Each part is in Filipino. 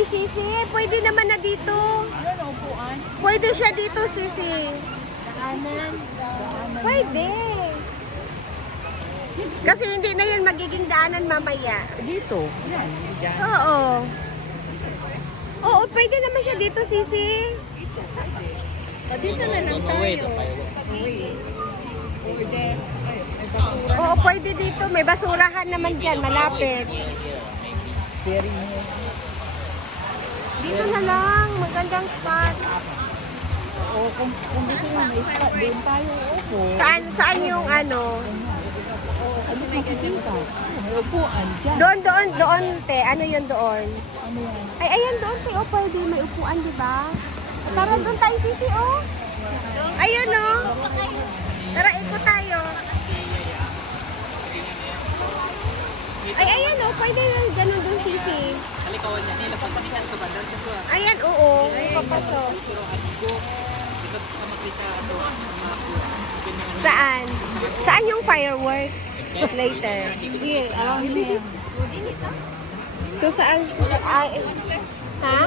Uy, Sisi, pwede naman na dito. Ano upuan? Pwede siya dito, Sisi. Daanan. Pwede. Kasi hindi na yun magiging daanan mamaya. Dito. Yan. Diyan. Oo. Oo, pwede naman siya dito, Sisi. Dito na lang tayo. Pwede. Basura. Oo, pwede dito. May basurahan naman dyan, malapit. Very Dito na lang, magandang spot. O kung gusto mo may spot, doon tayo upo. Saan yung ano? At least makikita. May upuan dyan. Doon, te. Ano yun doon? Ano yan? Ay, ayan doon, te. O, pwede. May upuan, di ba? Tara, doon tayo, Sisi, o. Ayun, o. Tara, ikot tayo. Ay, ayan, o. Pwede ganun doon, Sisi. Kalikawan niya nila pag kamitan ko ba dan ko. Ayan, oo. Papasok. Pero adigo dito sa makita ato Saan? Saan yung fireworks? Later. Here, around here. So, saan? Ha?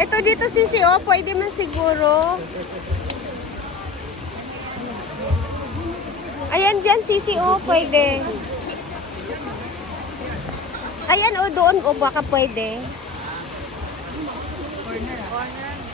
Ito dito, Sisi, oh. Pwede man siguro. Ayan dyan, Sisi, oh. Pwede. Ayan, oh. Doon, oh. Baka pwede. Corner.